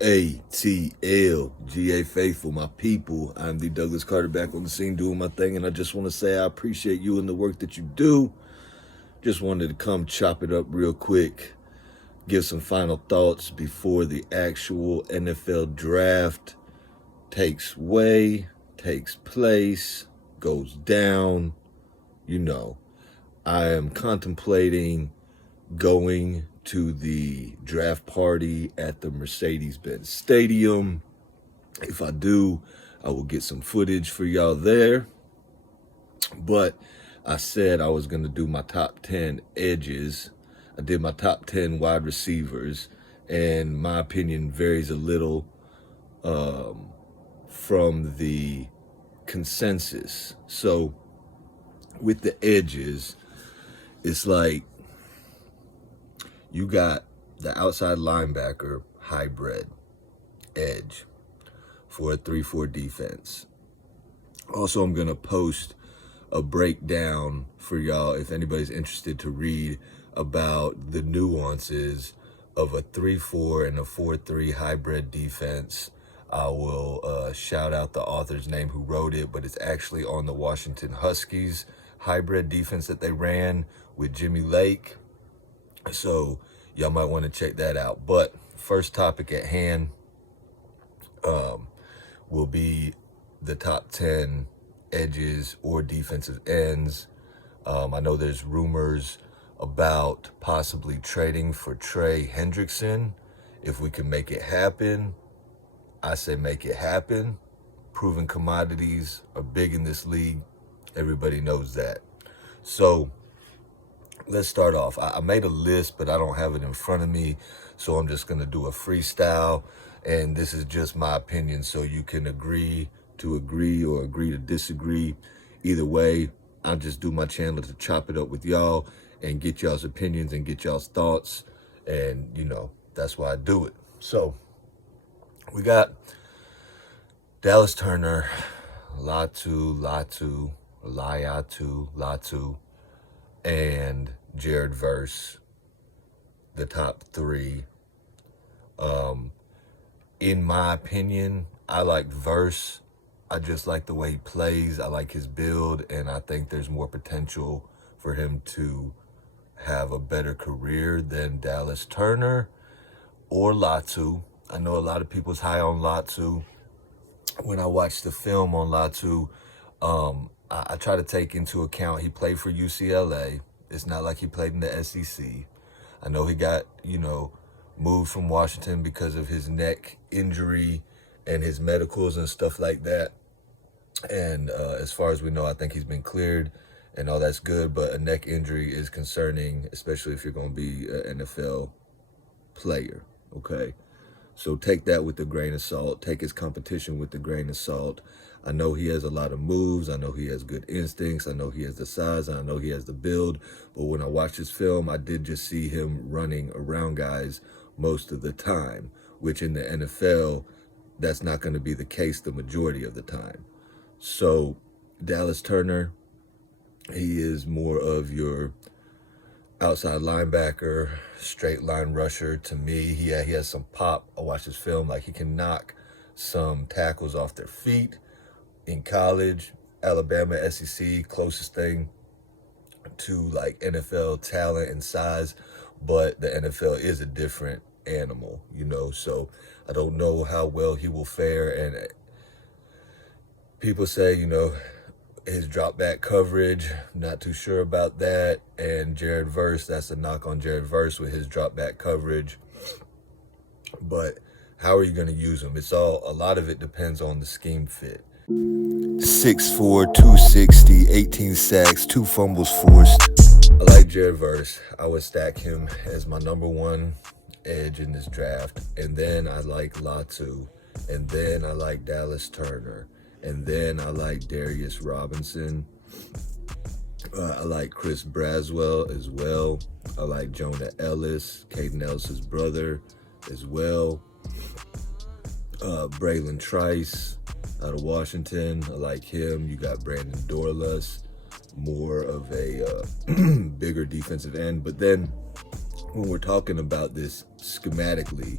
ATL.GA Faithful, my people. I'm the Douglas Carter back on the scene doing my thing, and I just want to say I appreciate you and the work that you do. Just wanted to come chop it up real quick, give some final thoughts before the actual NFL draft takes place, goes down. You know, I am contemplating going to the draft party at the Mercedes-Benz Stadium. If I do, I will get some footage for y'all there. But I said I was going to do my top 10 edges. I did my top 10 wide receivers, and my opinion varies a little from the consensus. So with the edges, it's like you got the outside linebacker hybrid edge for a 3-4 defense. Also, I'm going to post a breakdown for y'all if anybody's interested to read about the nuances of a 3-4 and a 4-3 hybrid defense. I will shout out the author's name who wrote it, but it's actually on the Washington Huskies hybrid defense that they ran with Jimmy Lake. So y'all might want to check that out. But first topic at hand will be the top 10 edges or defensive ends. I know there's rumors about possibly trading for Trey Hendrickson. If we can make it happen, I say make it happen. Proven commodities are big in this league. Everybody knows that. So let's start off. I made a list, but I don't have it in front of me. So I'm just going to do a freestyle. And this is just my opinion. So you can agree to agree or agree to disagree. Either way, I'll just do my channel to chop it up with y'all and get y'all's opinions and get y'all's thoughts. And, you know, that's why I do it. So we got Dallas Turner, Latu, and Jared Verse, the top three. In my opinion, I like Verse. I just like the way he plays. I like his build, and I think there's more potential for him to have a better career than Dallas Turner or Latu. I know a lot of people's high on Latu. When I watched the film on Latu, I try to take into account he played for UCLA. It's not like he played in the SEC. I know he got, moved from Washington because of his neck injury and his medicals and stuff like that. And as far as we know, I think he's been cleared and all that's good. But a neck injury is concerning, especially if you're going to be an NFL player, okay? So take that with a grain of salt. Take his competition with a grain of salt. I know he has a lot of moves. I know he has good instincts. I know he has the size. I know he has the build. But when I watched his film, I did just see him running around guys most of the time, which in the NFL, that's not going to be the case the majority of the time. So Dallas Turner, he is more of your outside linebacker, straight line rusher. To me, he has some pop. I watched his film, like he can knock some tackles off their feet. In college, Alabama, SEC, closest thing to like NFL talent and size, but the NFL is a different animal, so I don't know how well he will fare. And people say, his drop back coverage, not too sure about that. And Jared Verse, that's a knock on Jared Verse with his drop back coverage. But how are you going to use him? A lot of it depends on the scheme fit. 6'4", 260, 18 sacks, 2 fumbles forced. I like Jared Verse. I would stack him as my number one edge in this draft. And then I like Latu. And then I like Dallas Turner. And then I like Darius Robinson. I like Chris Braswell as well. I like Jonah Ellis, Caden Ellis' brother as well. Braylon Trice out of Washington. I like him. You got Brandon Dorlus, more of a bigger defensive end. But then when we're talking about this schematically,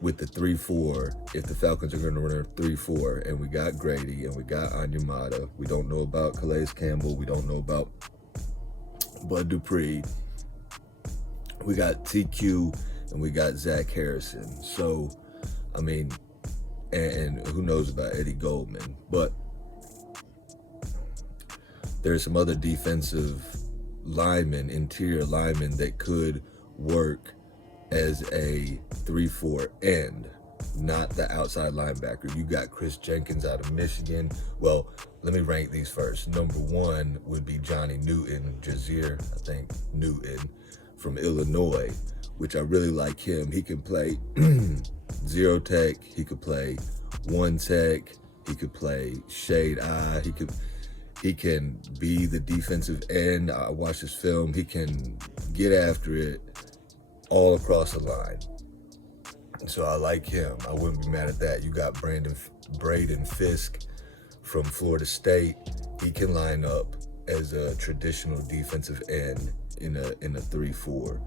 with the 3-4, if the Falcons are going to run a 3-4, and we got Grady and we got Anyamata, we don't know about Calais Campbell, we don't know about Bud Dupree, we got TQ, and we got Zach Harrison. So, I mean, and who knows about Eddie Goldman, but there's some other defensive linemen, interior linemen, that could work as a 3-4 end, not the outside linebacker. You got Chris Jenkins out of Michigan. Well, let me rank these first. Number 1 would be Johnny Newton, Jazir, I think, Newton, from Illinois, which I really like him. He can play 0 tech, he could play 1 tech, he could play shade eye, he can be the defensive end. I watched his film. He can get after it all across the line. So I like him. I wouldn't be mad at that. You got Braden Fisk from Florida State. He can line up as a traditional defensive end in a 3-4.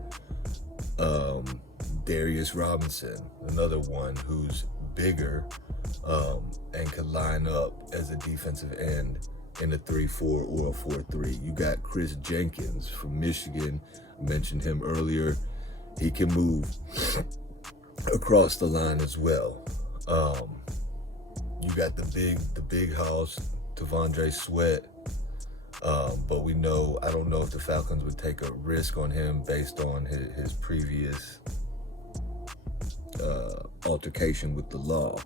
Darius Robinson, another one who's bigger and can line up as a defensive end in a 3-4 or a 4-3. You got Chris Jenkins from Michigan. I mentioned him earlier. He can move across the line as well. You got the big house, T'Vondre Sweat. But we know, I don't know if the Falcons would take a risk on him based on his previous altercation with the law.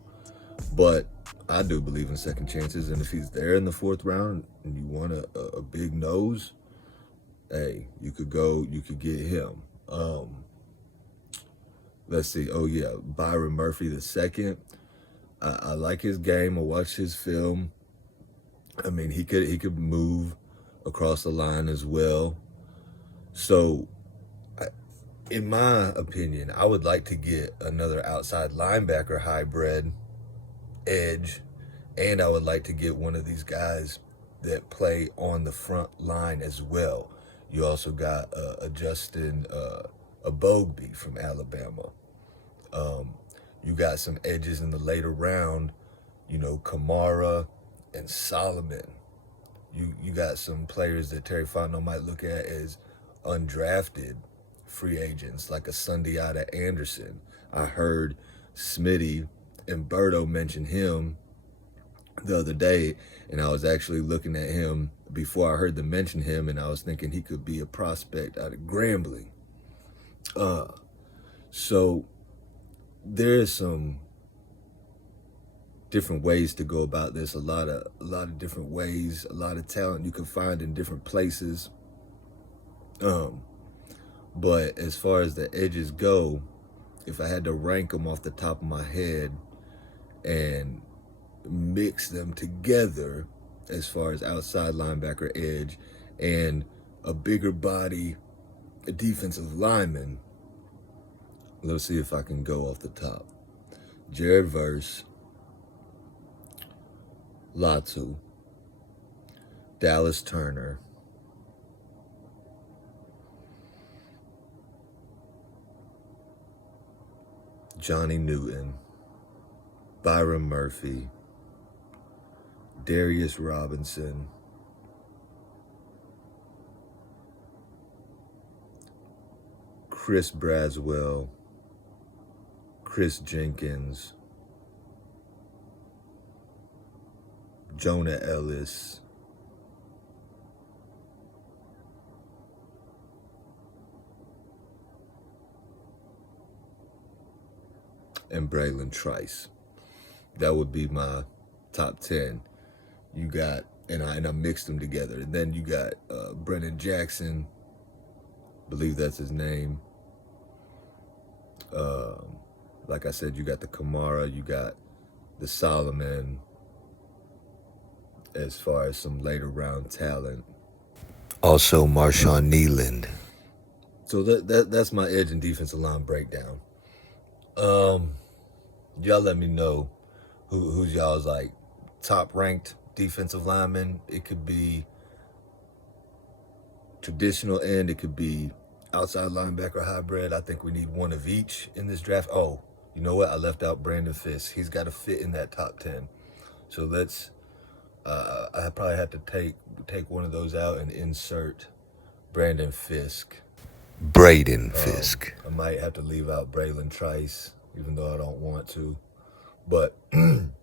But I do believe in second chances, and if he's there in the 4th round and you want a big nose, hey, you could get him. Let's see. Oh yeah, Byron Murphy II. I like his game. I watched his film. I mean, he could move across the line as well. So, in my opinion, I would like to get another outside linebacker hybrid edge, and I would like to get one of these guys that play on the front line as well. You also got a Justin Bogby from Alabama. You got some edges in the later round, you know, Kamara and Solomon. You got some players that Terry Fontenot might look at as undrafted free agents, like a Sundiata Anderson. I heard Smitty and Berto mention him the other day, and I was actually looking at him before I heard them mention him, and I was thinking he could be a prospect out of Grambling. So there's some different ways to go about this. A lot of different ways, a lot of talent you can find in different places. But as far as the edges go, if I had to rank them off the top of my head and mix them together as far as outside linebacker edge and a bigger body, a defensive lineman, let's see if I can go off the top. Jared Verse, Latu, Dallas Turner, Johnny Newton, Byron Murphy, Darius Robinson, Chris Braswell, Chris Jenkins, Jonah Ellis, and Braylon Trice. That would be my top 10. You got, and I mixed them together. And then you got Brennan Jackson, believe that's his name. Like I said, you got the Kamara, you got the Solomon, as far as some later round talent. Also Marshawn Nealand. So that's my edge and defensive line breakdown. Y'all let me know who's y'all's like top ranked defensive lineman. It could be traditional end, it could be outside linebacker hybrid. I think we need one of each in this draft. Oh, You know what? I left out Brandon Fisk. He's got to fit in that top 10. So let's, I probably have to take one of those out and insert Brandon Fisk. Braden Fisk. I might have to leave out Braylon Trice, even though I don't want to. But,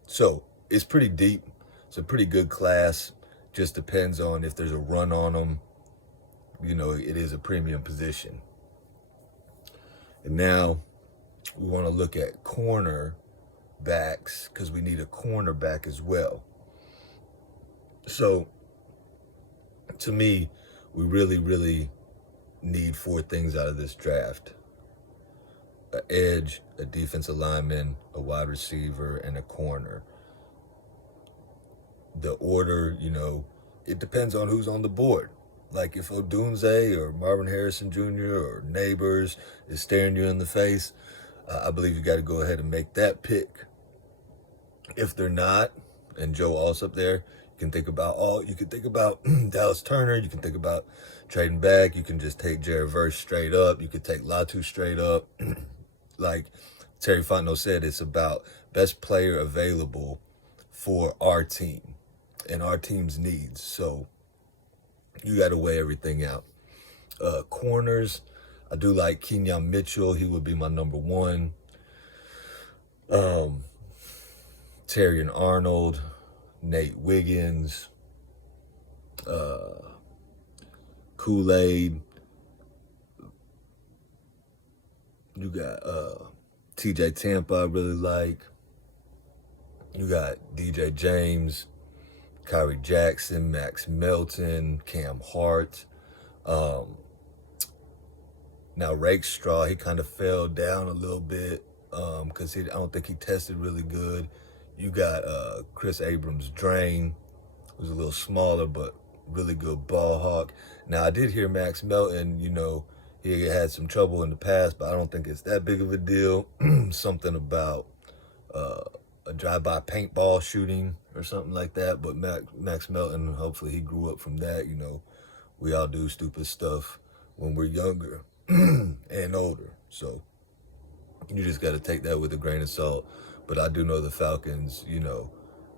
so, it's pretty deep. It's a pretty good class. Just depends on if there's a run on them. You know, it is a premium position. And now we want to look at corner backs because we need a cornerback as well. So, to me, we really need 4 things out of this draft: an edge, a defensive lineman, a wide receiver, and a corner. The order, you know, it depends on who's on the board. Like if Odunze or Marvin Harrison Jr. or Neighbors is staring you in the face, I believe you got to go ahead and make that pick. If they're not, and Joe Allsup there, you can think about Dallas Turner. You can think about trading back. You can just take Jared Verse straight up. You could take Latu straight up. Like Terry Fontenot said, it's about best player available for our team and our team's needs. So you got to weigh everything out. Corners, I do like Kenyon Mitchell. He would be my number 1. Terrion Arnold, Nate Wiggins, Kool-Aid. You got TJ Tampa, I really like. You got DJ James, Kyrie Jackson, Max Melton, Cam Hart. Now Rakestraw, he kind of fell down a little bit because I don't think he tested really good. You got Chris Abrams-Drain, who's a little smaller but really good ball hawk. Now I did hear Max Melton, you know, he had some trouble in the past, but I don't think it's that big of a deal. Something about a drive-by paintball shooting or something like that. But Max Melton, hopefully he grew up from that. You know, we all do stupid stuff when we're younger and older. So you just got to take that with a grain of salt. But I do know the Falcons, you know,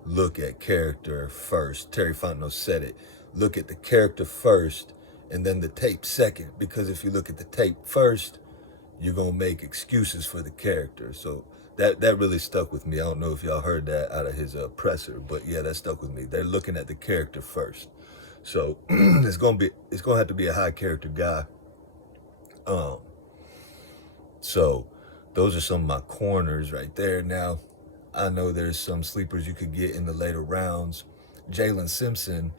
look at character first. Terry Fontenot said it. Look at the character first and then the tape second. Because if you look at the tape first, you're going to make excuses for the character. So that really stuck with me. I don't know if y'all heard that out of his presser, but yeah, that stuck with me. They're looking at the character first. So it's going to have to be a high character guy. So those are some of my corners right there. Now, I know there's some sleepers you could get in the later rounds. Jalen Simpson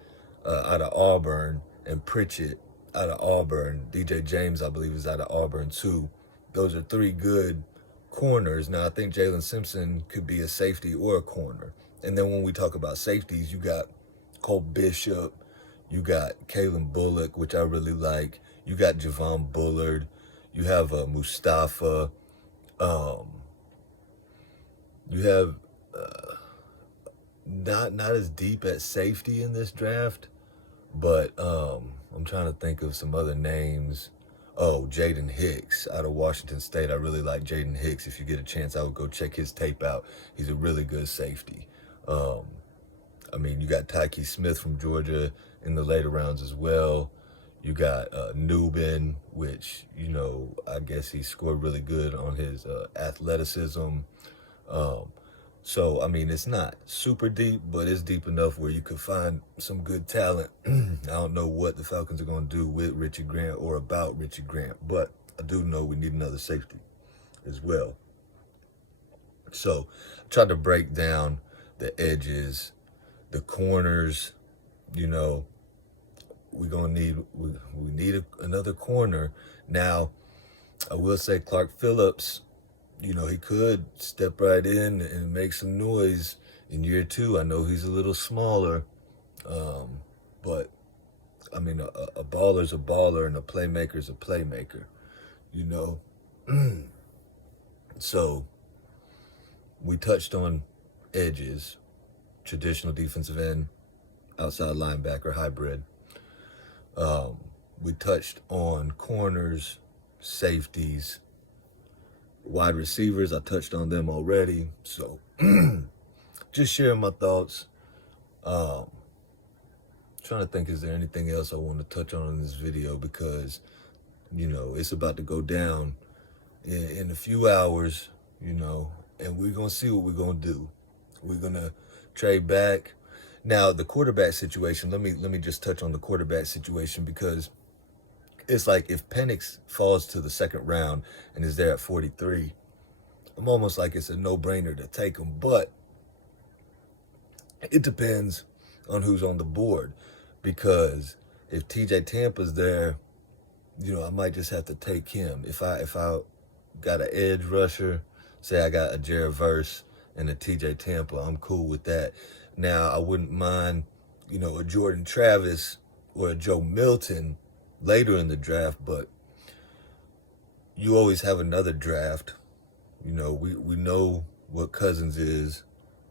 out of Auburn and Pritchett out of Auburn. DJ James, I believe, is out of Auburn too. Those are 3 good corners. Now, I think Jalen Simpson could be a safety or a corner. And then when we talk about safeties, you got Cole Bishop, you got Kalen Bullock, which I really like. You got Javon Bullard. You have Mustafa. You have not as deep at safety in this draft, but I'm trying to think of some other names. Oh, Jaden Hicks out of Washington State. I really like Jaden Hicks. If you get a chance, I would go check his tape out. He's a really good safety. I mean, you got Tyke Smith from Georgia in the later rounds as well. You got Newbin, which, you know, I guess he scored really good on his athleticism. So, I mean, it's not super deep, but it's deep enough where you could find some good talent. I don't know what the Falcons are going to do with Richie Grant or about Richie Grant, but I do know we need another safety as well. So, I tried to break down the edges, the corners. You know, we need another corner. Now, I will say Clark Phillips, you know, he could step right in and make some noise in year 2. I know he's a little smaller, but I mean, a baller's a baller and a playmaker's a playmaker, you know. So we touched on edges, traditional defensive end, outside linebacker, hybrid. We touched on corners, safeties, Wide receivers, I touched on them already. So just sharing my thoughts. Trying to think, is there anything else I want to touch on in this video? Because, it's about to go down in a few hours, and we're going to see what we're going to do. We're going to trade back. Now, the quarterback situation, let me just touch on the quarterback situation, because it's like if Penix falls to the second round and is there at 43, I'm almost like it's a no-brainer to take him. But it depends on who's on the board, because if TJ Tampa's there, I might just have to take him. If I got an edge rusher, say I got a Jared Verse and a TJ Tampa, I'm cool with that. Now, I wouldn't mind, a Jordan Travis or a Joe Milton later in the draft, but you always have another draft. We know what Cousins is.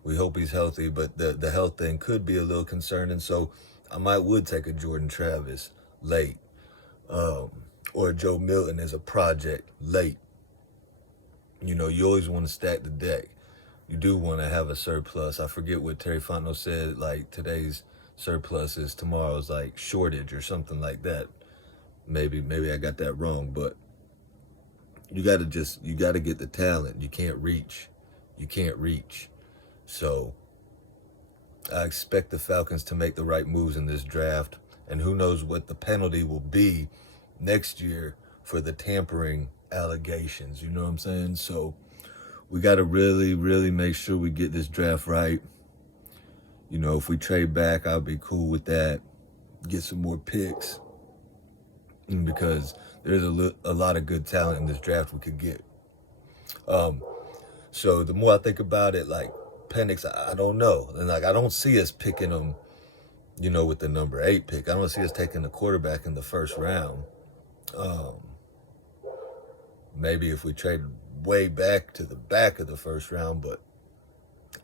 We hope he's healthy, but the health thing could be a little concerning. So I would take a Jordan Travis late, or a Joe Milton as a project late. You always want to stack the deck. You do want to have a surplus. I forget what Terry Fontenot said, like today's surplus is tomorrow's like shortage or something like that. Maybe I got that wrong, but you got to get the talent. You can't reach. So I expect the Falcons to make the right moves in this draft, and who knows what the penalty will be next year for the tampering allegations. You know what I'm saying? So we got to really, really make sure we get this draft right. If we trade back, I'll be cool with that. Get some more picks, because there's a lot of good talent in this draft we could get. So the more I think about it, like Penix, I don't know. And like, I don't see us picking him, with the number 8 pick. I don't see us taking the quarterback in the first round. Maybe if we trade way back to the back of the first round, but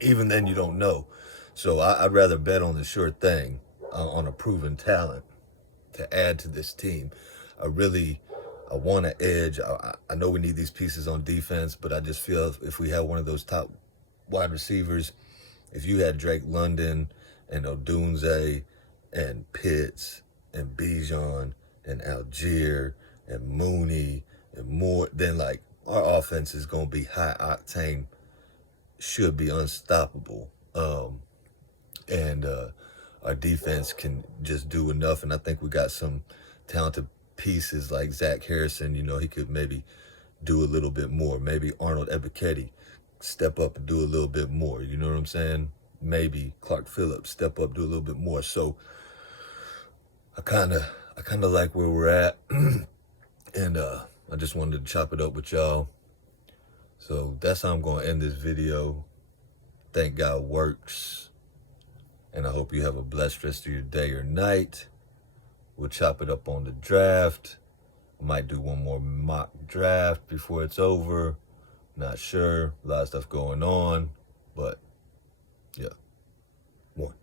even then you don't know. So I'd rather bet on the sure thing, on a proven talent to add to this team. I want an edge. I know we need these pieces on defense, but I just feel if we have one of those top wide receivers, if you had Drake London and Odunze and Pitts and Bijan and Algier and Mooney and more, then like our offense is going to be high octane, should be unstoppable. And our defense can just do enough. And I think we got some talented pieces like Zach Harrison. He could maybe do a little bit more. Maybe Arnold Ebiketie step up and do a little bit more. You know what I'm saying? Maybe Clark Phillips step up, do a little bit more. So I kind of like where we're at. And I just wanted to chop it up with y'all. So that's how I'm going to end this video. Thank God works. And I hope you have a blessed rest of your day or night. We'll chop it up on the draft. I might do one more mock draft before it's over. Not sure. A lot of stuff going on. But, yeah. One.